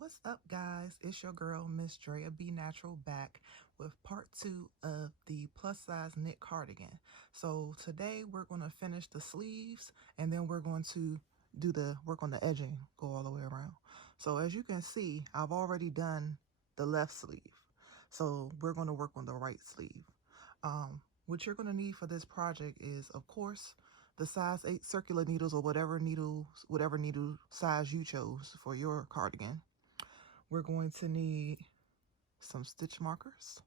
What's up, guys? It's your girl, Miss Drea Be Natural, back with part 2 of the plus size knit cardigan. So today we're going to finish the sleeves, and then we're going to do the work on the edging, go all the way around. So as you can see, I've already done the left sleeve. So we're going to work on the right sleeve. What you're going to need for this project is, of course, the size 8 circular needles, or whatever needle size you chose for your cardigan. We're going to need some stitch markers.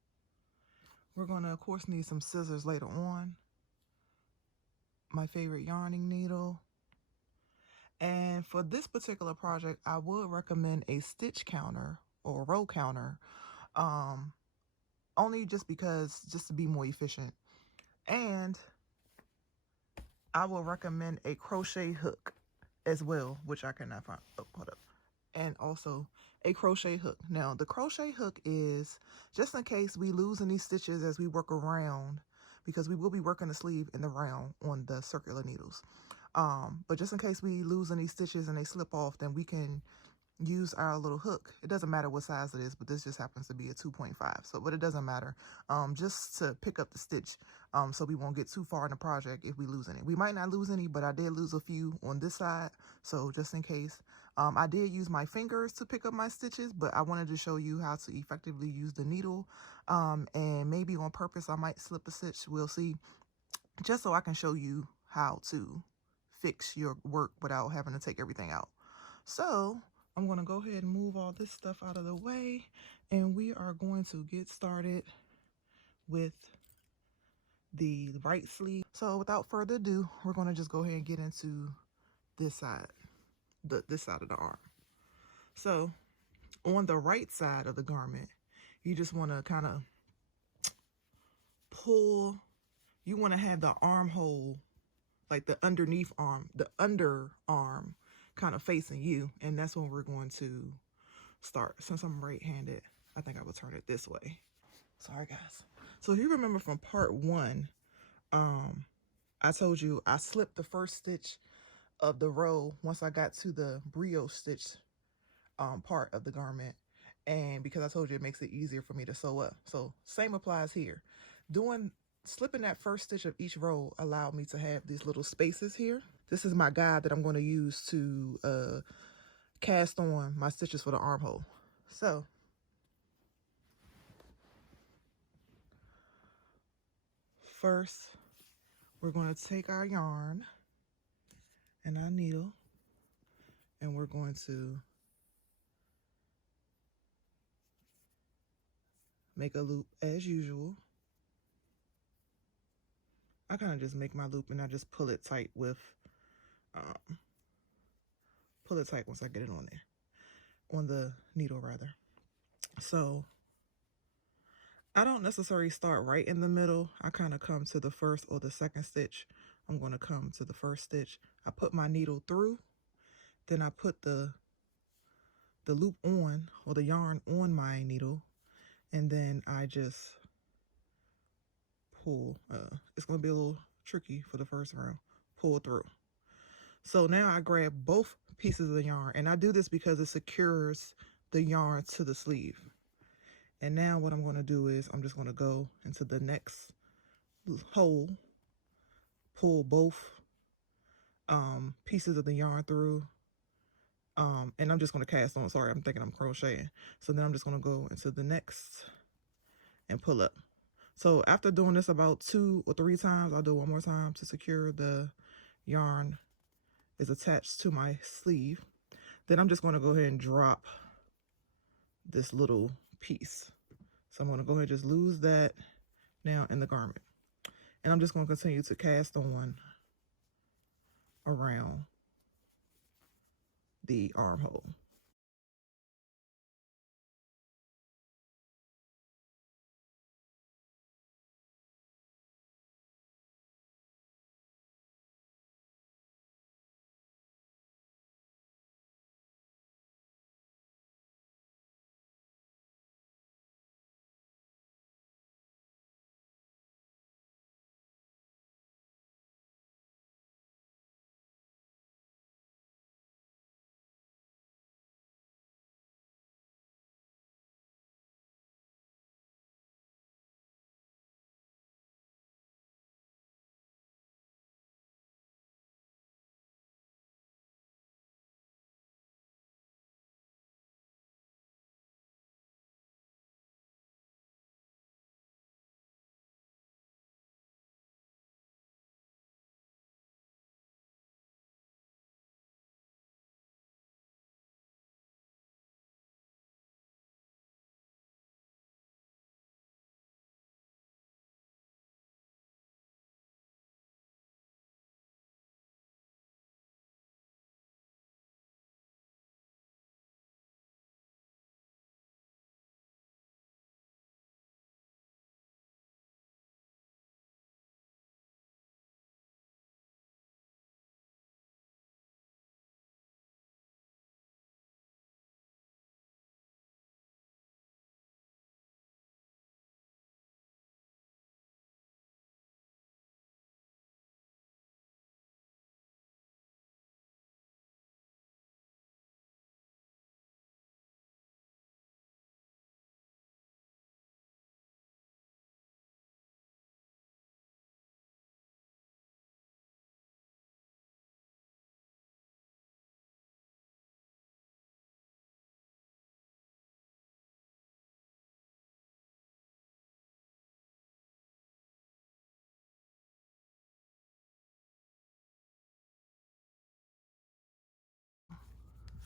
We're going to, of course, need some scissors later on. My favorite yarning needle. And for this particular project, I would recommend a stitch counter or a row counter. Only just to be more efficient. And I will recommend a crochet hook as well, which I cannot find. Oh, hold up. And also a crochet hook. Now, the crochet hook is just in case we lose any stitches as we work around, because we will be working the sleeve in the round on the circular needles. But just in case we lose any stitches and they slip off, then we can use our little hook. It doesn't matter what size it is, but this just happens to be a 2.5. So, but it doesn't matter. Just to pick up the stitch, so we won't get too far in the project if we lose any. We might not lose any, but I did lose a few on this side. So just in case, I did use my fingers to pick up my stitches, but I wanted to show you how to effectively use the needle. And maybe on purpose, I might slip a stitch. We'll see. Just so I can show you how to fix your work without having to take everything out. So I'm going to go ahead and move all this stuff out of the way, and we are going to get started with the right sleeve. So without further ado, we're going to just go ahead and get into this side, this side of the arm. So on the right side of the garment, you just want to kind of pull. You want to have the armhole, like the underneath arm, the underarm kind of facing you, and that's when we're going to start. Since I'm right-handed, I think I will turn it this way. Sorry, guys. So if you remember from part 1, I told you I slipped the first stitch of the row once I got to the brioche stitch part of the garment, and because I told you it makes it easier for me to sew up. So same applies here. Slipping that first stitch of each row allowed me to have these little spaces here. This is my guide that I'm going to use to cast on my stitches for the armhole. So first, we're going to take our yarn and our needle, and we're going to make a loop as usual. I kind of just make my loop and I just pull it tight with, pull it tight once I get it on there, on the needle rather. So I don't necessarily start right in the middle. I kind of come to the first or the second stitch. I'm going to come to the first stitch. I put my needle through, then I put the loop on, or the yarn on my needle, and then I just pull. It's going to be a little tricky for the first round. Pull through. So now I grab both pieces of the yarn, and I do this because it secures the yarn to the sleeve. And now what I'm going to do is I'm just going to go into the next hole, pull both pieces of the yarn through, and I'm just going to cast on. Sorry, I'm thinking I'm crocheting. So then I'm just going to go into the next and pull up. So after doing this about 2 or 3 times, I'll do it one more time to secure the yarn is attached to my sleeve. Then I'm just going to go ahead and drop this little piece. So I'm going to go ahead and just lose that now in the garment. And I'm just going to continue to cast on around the armhole.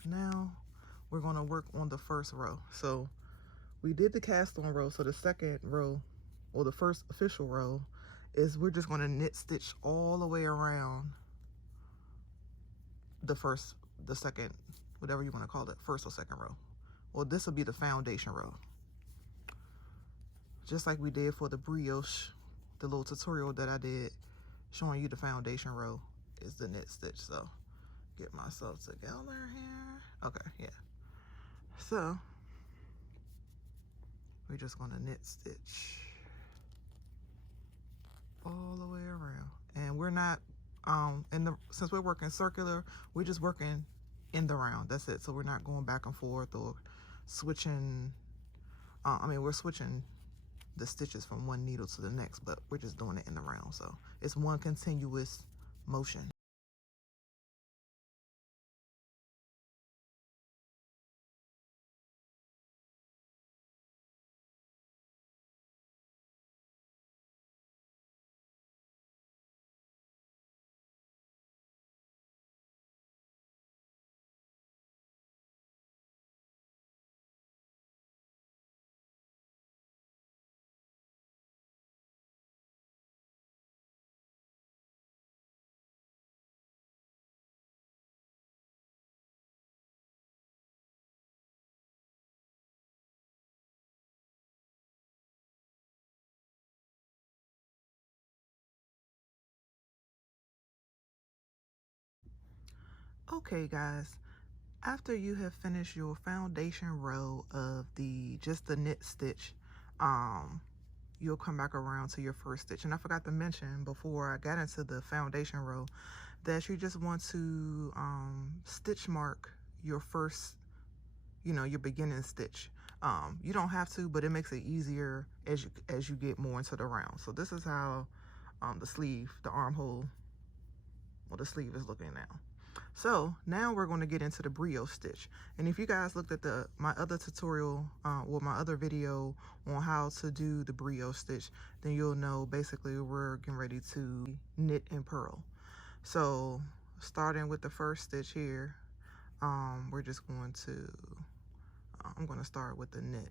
Now we're going to work on the first row. So we did the cast on row, so the second row, or the first official row, is we're just going to knit stitch all the way around the second, whatever you want to call it, first or second row. Well, this will be the foundation row. Just like we did for the brioche, the little tutorial that I did showing you the foundation row is the knit stitch. So get myself together here. Okay, yeah. So we're just going to knit stitch all the way around. And we're not, since we're working circular, we're just working in the round. That's it. So we're not going back and forth or switching. We're switching the stitches from one needle to the next, but we're just doing it in the round. So it's one continuous motion. Okay guys, after you have finished your foundation row of just the knit stitch, you'll come back around to your first stitch. And I forgot to mention before I got into the foundation row that you just want to stitch mark your first, your beginning stitch. You don't have to, but it makes it easier as you get more into the round. So this is how the armhole or the sleeve is looking now. So now we're going to get into the brioche stitch. And if you guys looked at my other tutorial or my other video on how to do the brioche stitch, then you'll know basically we're getting ready to knit and purl. So starting with the first stitch here, we're just going to, I'm going to start with the knit.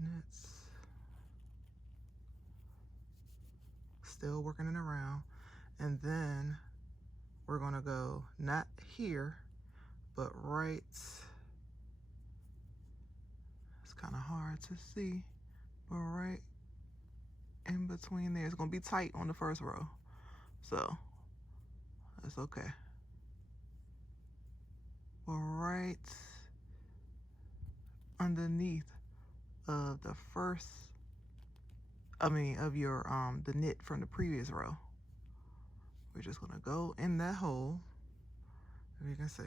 Knits. Still working it around. And then we're going to go not here, but right, it's kind of hard to see, but right in between there. It's going to be tight on the first row, so that's okay. But right underneath of the first, of your the knit from the previous row, we're just going to go in that hole. If you can see,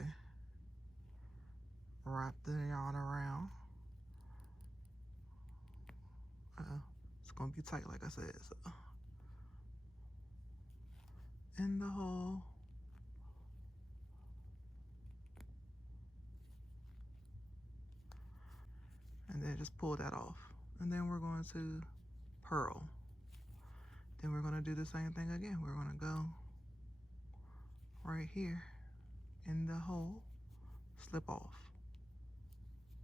wrap the yarn around. It's going to be tight, like I said. So in the hole, and then just pull that off. And then we're going to purl. Then we're going to do the same thing again. We're going to go right here in the hole, slip off,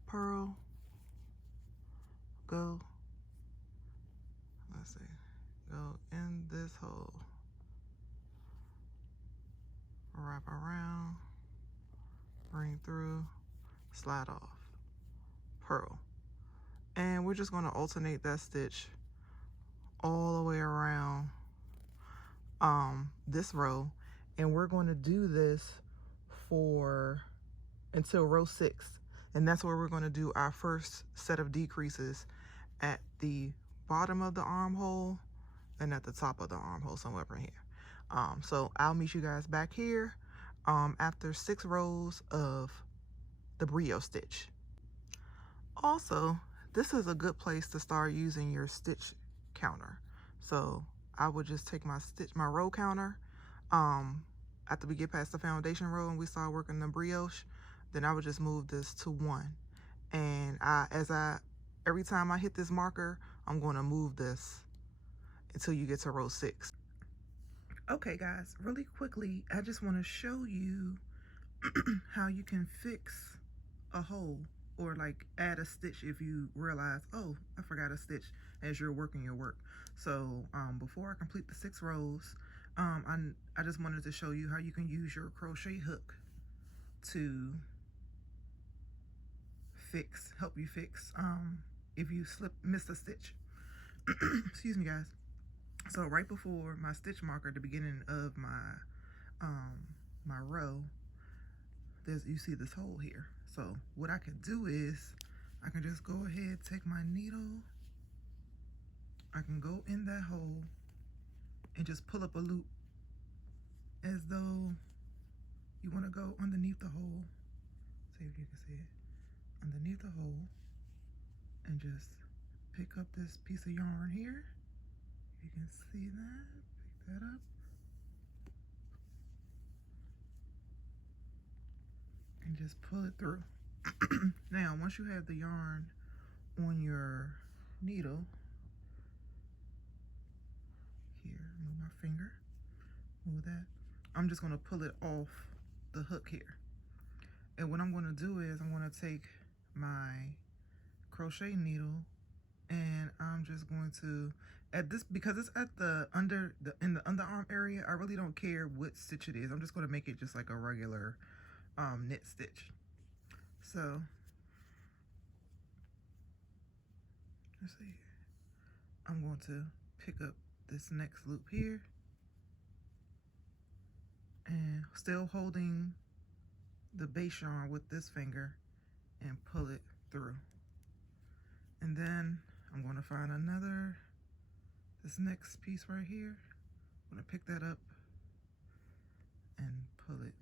purl, go, let's see, go in this hole, wrap around, bring through, slide off, purl. And we're just going to alternate that stitch all the way around this row, and we're going to do this until row 6, and that's where we're going to do our first set of decreases at the bottom of the armhole and at the top of the armhole, somewhere right here. So I'll meet you guys back here after 6 rows of the brioche stitch. Also, this is a good place to start using your stitch counter. So I would just take my row counter after we get past the foundation row and we start working the brioche, then I would just move this to 1. And every time I hit this marker, I'm going to move this until you get to row 6. Okay guys, really quickly, I just want to show you how you can fix a hole or like add a stitch if you realize, oh, I forgot a stitch as you're working your work. So before I complete the 6 rows, I just wanted to show you how you can use your crochet hook to help you fix if you miss a stitch. Excuse me guys. So right before my stitch marker at the beginning of my row, you see this hole here. So what I can do is I can just go ahead, take my needle, I can go in that hole and just pull up a loop as though you want to go underneath the hole. See if you can see it. Underneath the hole, and just pick up this piece of yarn here. You can see that. Pick that up. And just pull it through. Now, once you have the yarn on your needle, here, move my finger, move that. I'm just going to pull it off the hook here. And what I'm going to do is I'm going to take my crochet needle and I'm just going to, because it's at in the underarm area, I really don't care what stitch it is. I'm just going to make it just like a regular knit stitch. So let's see, I'm going to pick up this next loop here and still holding the base yarn with this finger and pull it through. And then I'm going to find this next piece right here. I'm going to pick that up and pull it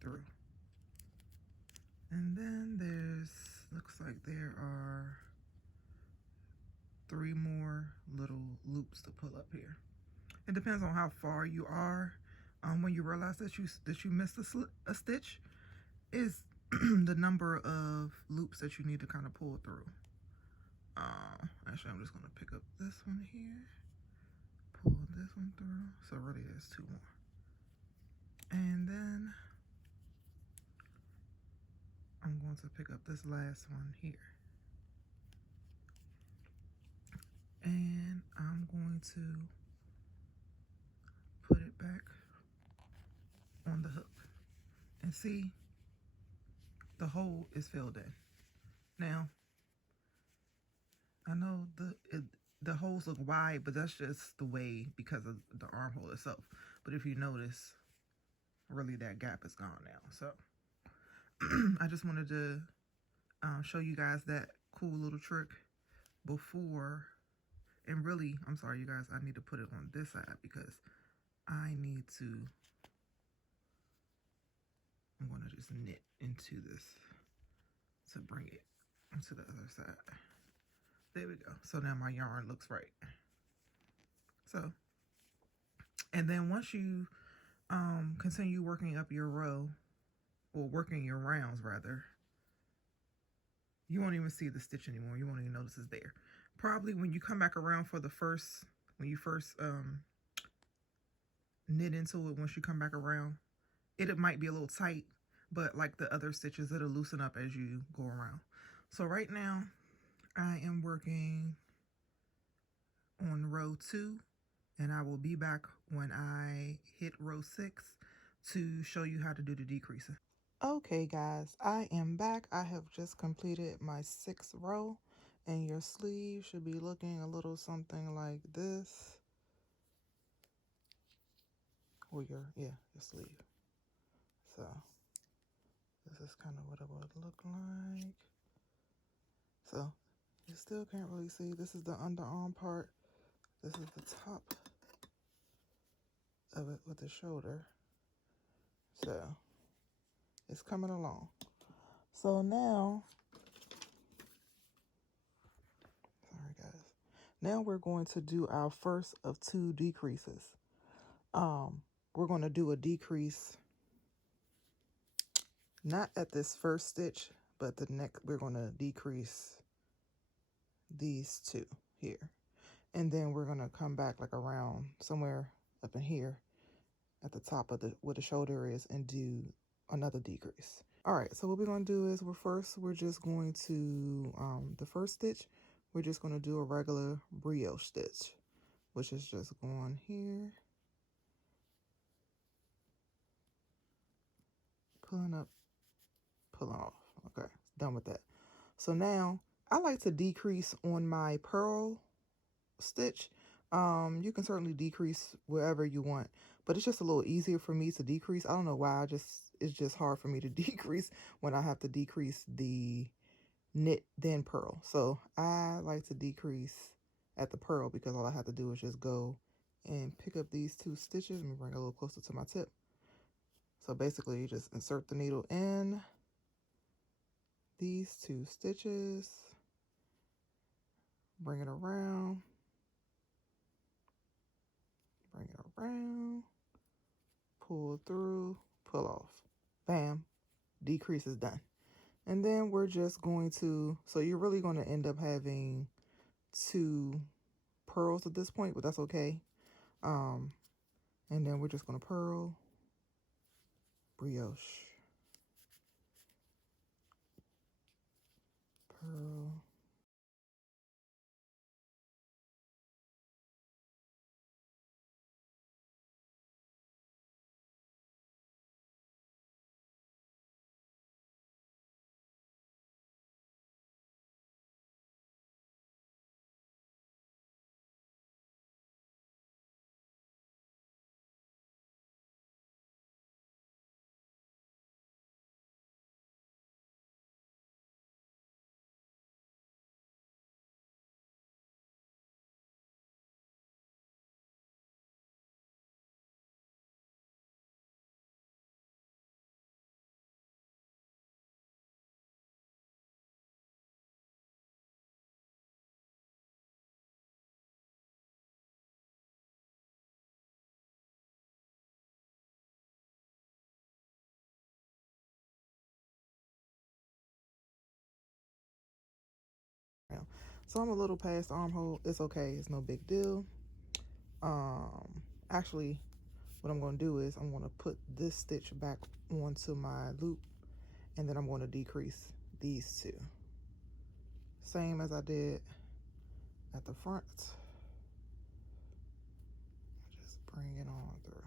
through. And then looks like there are 3 more little loops to pull up here. It depends on how far you are. When you realize that you missed a stitch, is the number of loops that you need to kind of pull through. Actually, I'm just going to pick up this one here, pull this one through. So really there's 2 more. And then I'm going to pick up this last one here. And I'm going to put it back on the hook. And see, the hole is filled in. Now, I know the holes look wide, but that's just the way because of the armhole itself. But if you notice, really that gap is gone now. So I just wanted to show you guys that cool little trick before. And really, I'm sorry you guys, I need to put it on this side because I'm going to just knit into this to bring it to the other side. There we go. So now my yarn looks right. So, and then once you continue working up your row, or working your rounds rather, you won't even see the stitch anymore. You won't even notice it's there. Probably when you come back around for when you first knit into it, once you come back around, it might be a little tight, but like the other stitches, it'll loosen up as you go around. So right now, I am working on row 2, and I will be back when I hit row 6 to show you how to do the decreasing. Okay guys, I am back. I have just completed my 6th row, and your sleeve should be looking a little something like this. Or your sleeve. So this is kind of what it would look like. So you still can't really see. This is the underarm part. This is the top of it with the shoulder. So it's coming along. So now, sorry guys. Now we're going to do our first of 2 decreases. We're going to do a decrease not at this first stitch, but the next. We're going to decrease these 2 here. And then we're going to come back like around somewhere up in here at the top of the where the shoulder is and do another decrease. All right, so what we're going to do is we're just going to the first stitch, we're just going to do a regular brioche stitch, which is just going here, pulling up, pulling off. Okay, done with that. So now I like to decrease on my purl stitch. You can certainly decrease wherever you want, but it's just a little easier for me to decrease. I don't know why, it's just hard for me to decrease when I have to decrease the knit then purl. So I like to decrease at the purl because all I have to do is just go and pick up these 2 stitches. Let me bring it a little closer to my tip. So basically you just insert the needle in these 2 stitches, bring it around, pull through, pull off, bam, decrease is done. And then we're just going to, so you're really going to end up having 2 purls at this point, but that's okay. And then we're just going to purl, brioche, purl, so I'm a little past armhole. It's okay. It's no big deal. Actually, what I'm going to do is I'm going to put this stitch back onto my loop, and then I'm going to decrease these 2. Same as I did at the front. Just bring it on through.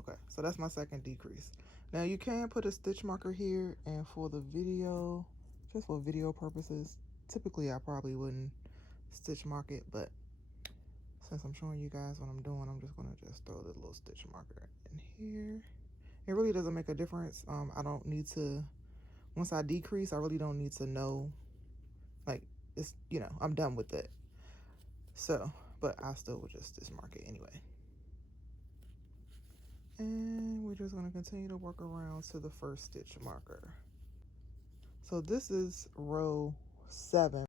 Okay, so that's my second decrease. Now you can put a stitch marker here, and for the video, just for video purposes, typically I probably wouldn't stitch mark it, but since I'm showing you guys what I'm doing, I'm just gonna just throw the little stitch marker in here. It really doesn't make a difference. I don't need to, once I decrease, I really don't need to know, like, it's, you know, I'm done with it. So, but I still would just stitch mark it anyway. And we're just going to continue to work around to the first stitch marker. So this is row 7.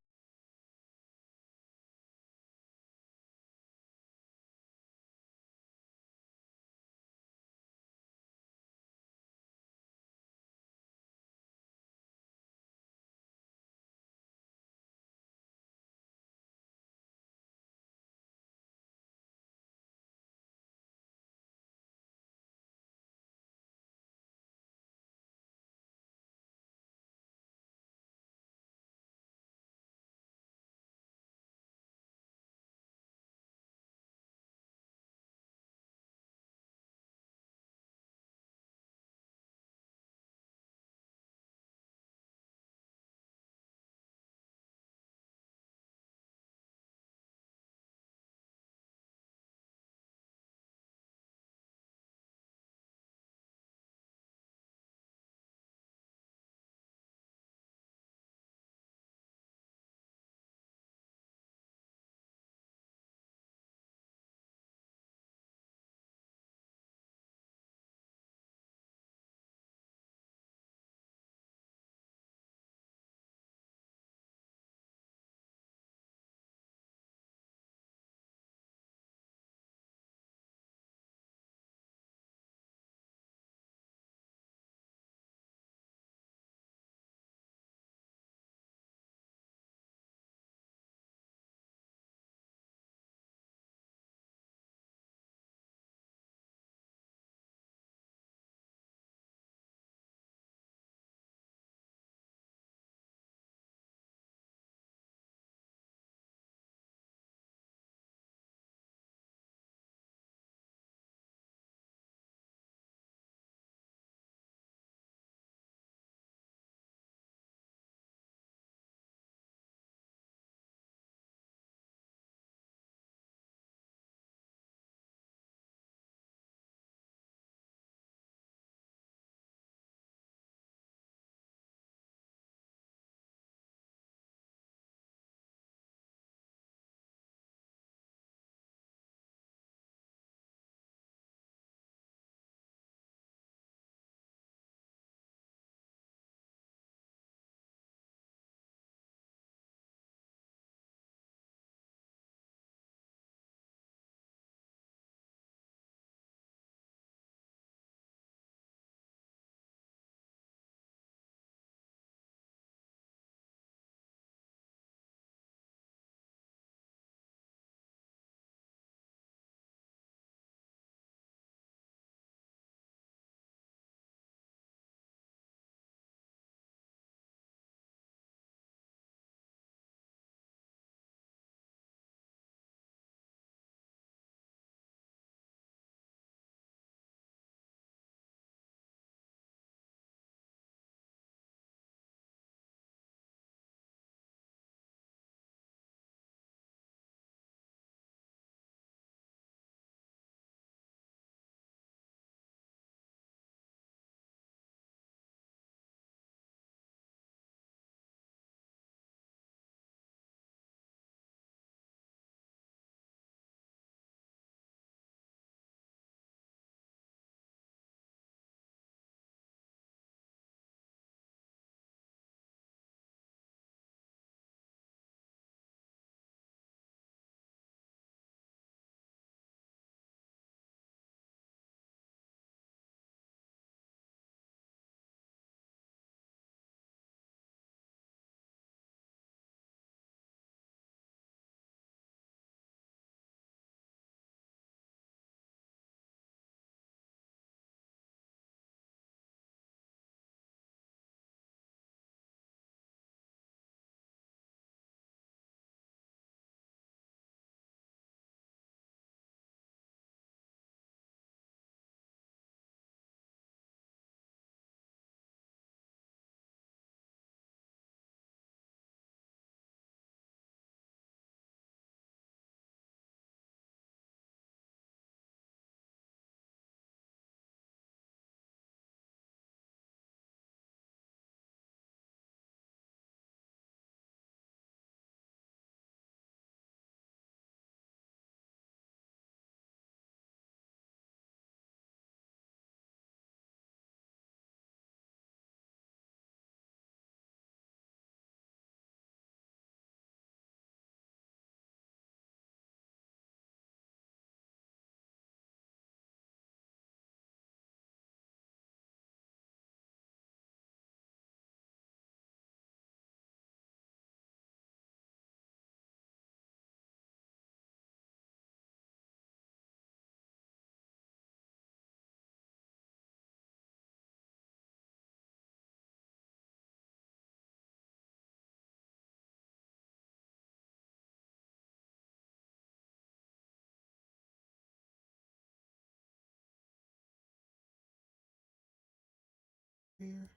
here,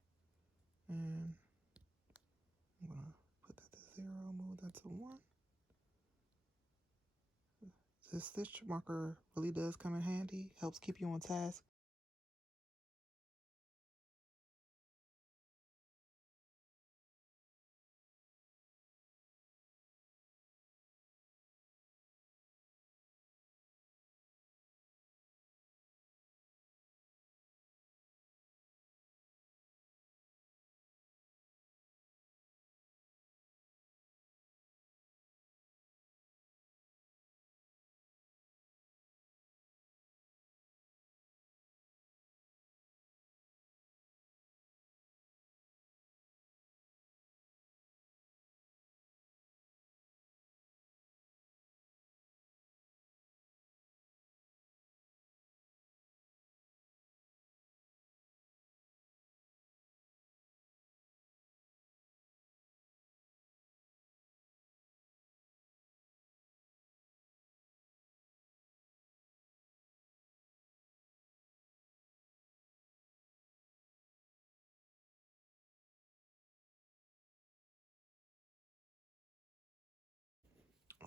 and I'm gonna put that to 0, move that to 1. This stitch marker really does come in handy, helps keep you on task.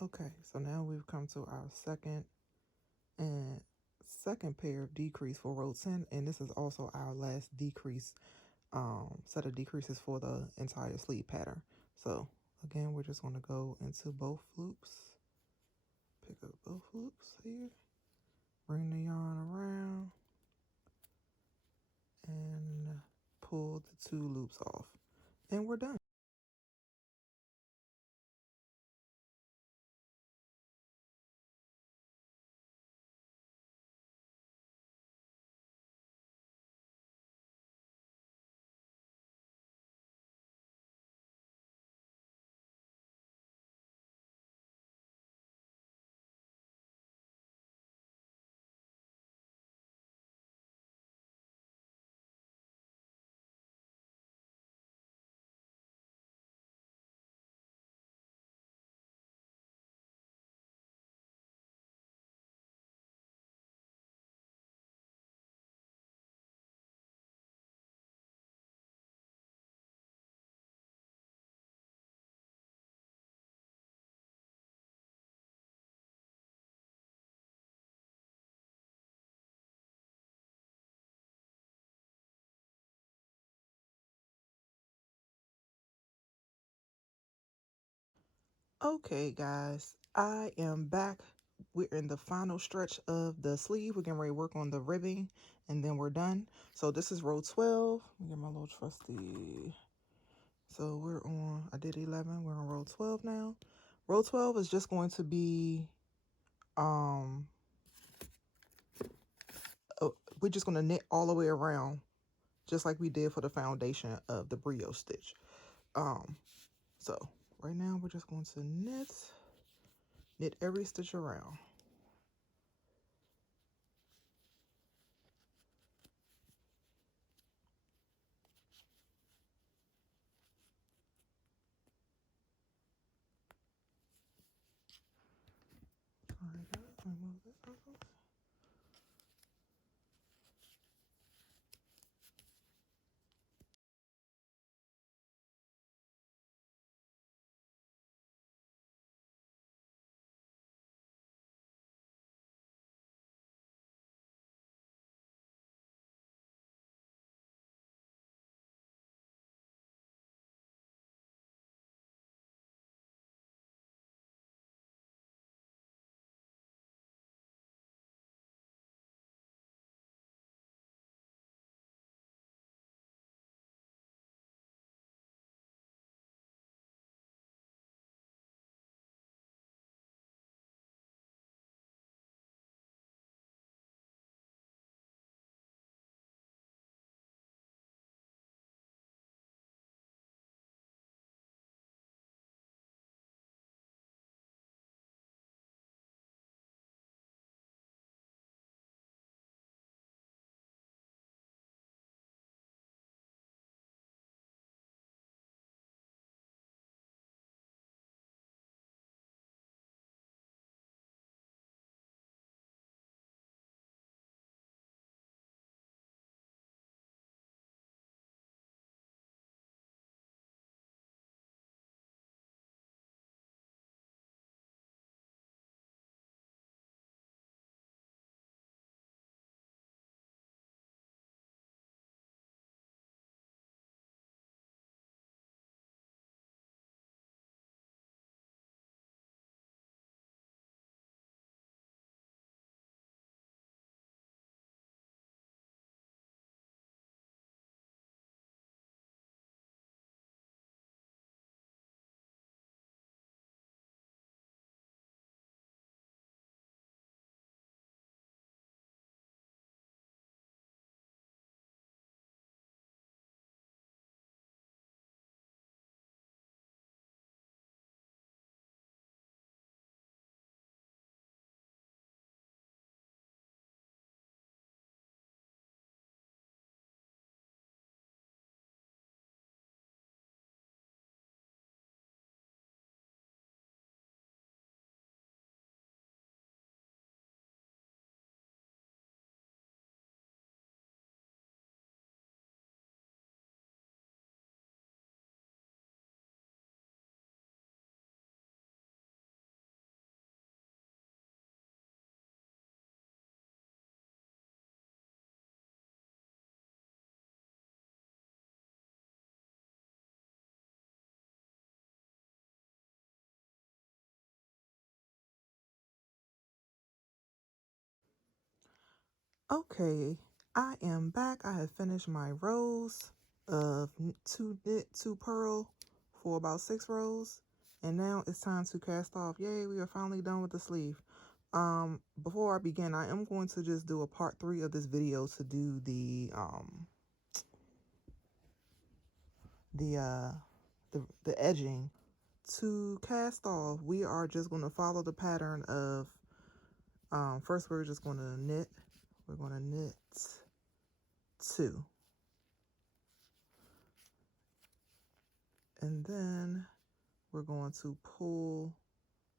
Okay, so now we've come to our second pair of decrease for row 10, and this is also our last decrease set of decreases for the entire sleeve pattern. So again, we're just going to go into both loops, pick up both loops here, bring the yarn around, and pull the 2 loops off, and we're done. Okay, guys, I am back. We're in the final stretch of the sleeve. We're getting ready to work on the ribbing, and then we're done. So this is row 12. Let me get my little trusty. So we're on, I did 11. We're on row 12 now. Row 12 is just going to be, we're just going to knit all the way around, just like we did for the foundation of the Brioche Stitch. So right now we're just going to knit every stitch around. Alright guys, remove this one. Okay, I am back. I have finished my rows of 2 knit, 2 purl for about 6 rows. And now it's time to cast off. Yay, we are finally done with the sleeve. Before I begin, I am going to just do a part 3 of this video to do the edging. To cast off, we are just going to follow the pattern of, first we're just going to knit. We're going to knit 2. And then we're going to pull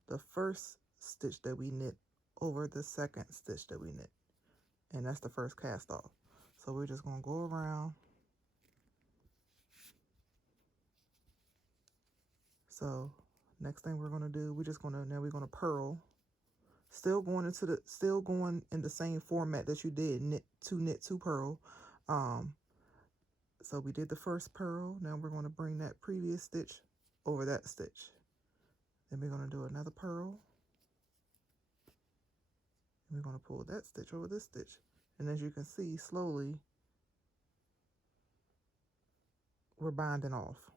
the first stitch that we knit over the second stitch that we knit. And that's the first cast off. So we're just going to go around. So next thing we're going to do, we're going to purl. Still going in the same format that you did, knit, 2 purl. So we did the first purl. Now we're going to bring that previous stitch over that stitch. Then we're going to do another purl. And we're going to pull that stitch over this stitch. And as you can see, slowly, we're binding off.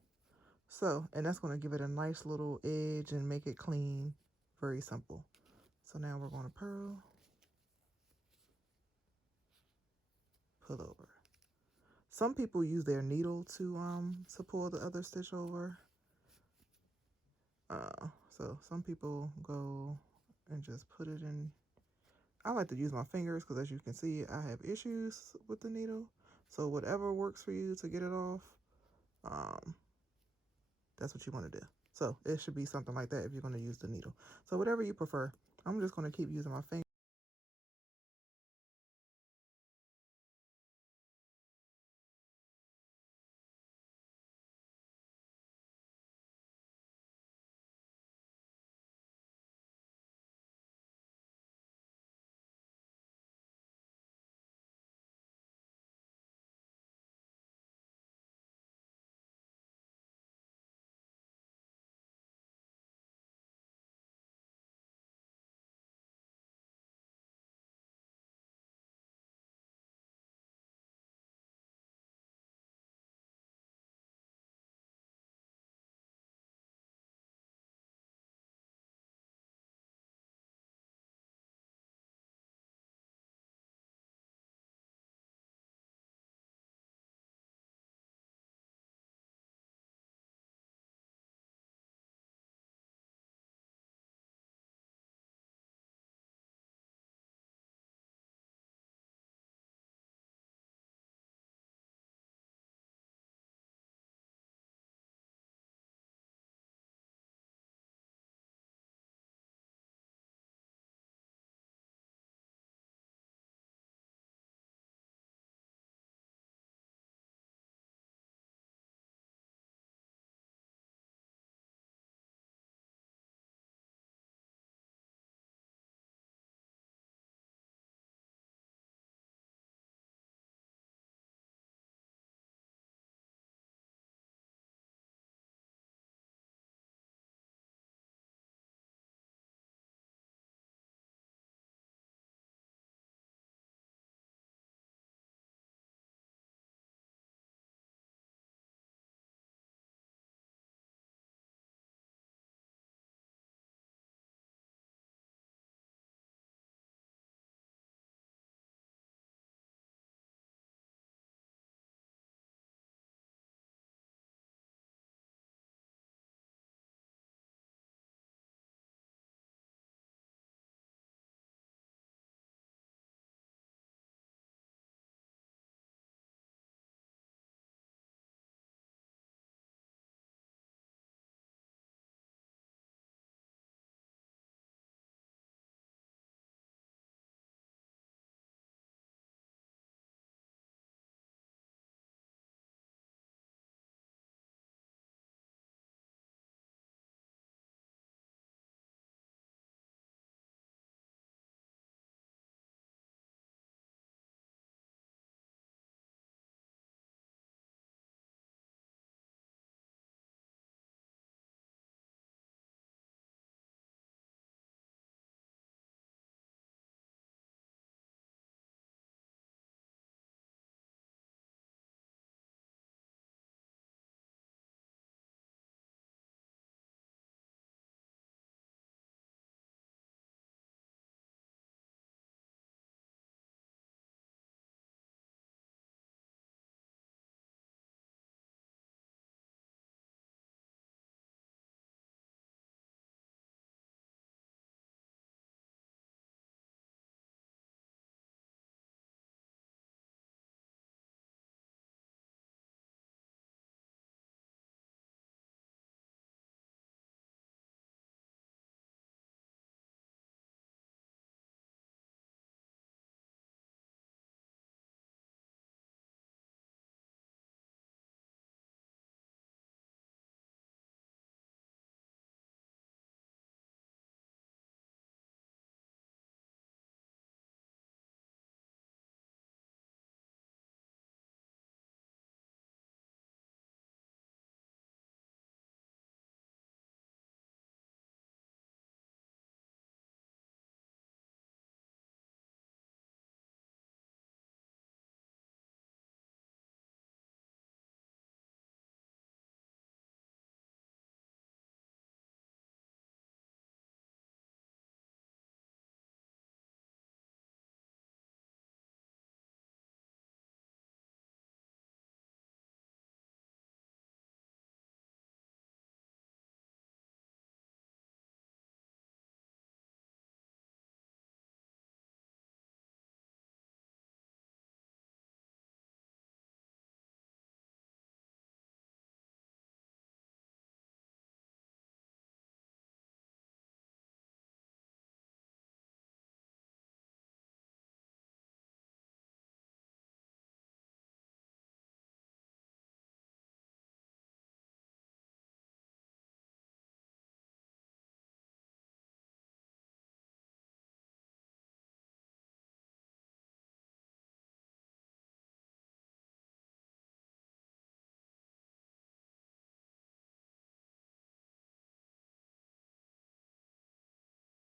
So, and that's going to give it a nice little edge and make it clean. Very simple. So now we're going to purl. Pull over. Some people use their needle to pull the other stitch over. So some people go and just put it in. I like to use my fingers because, as you can see, I have issues with the needle. So whatever works for you to get it off, that's what you want to do. So it should be something like that if you're going to use the needle. So whatever you prefer. I'm just going to keep using my fingers.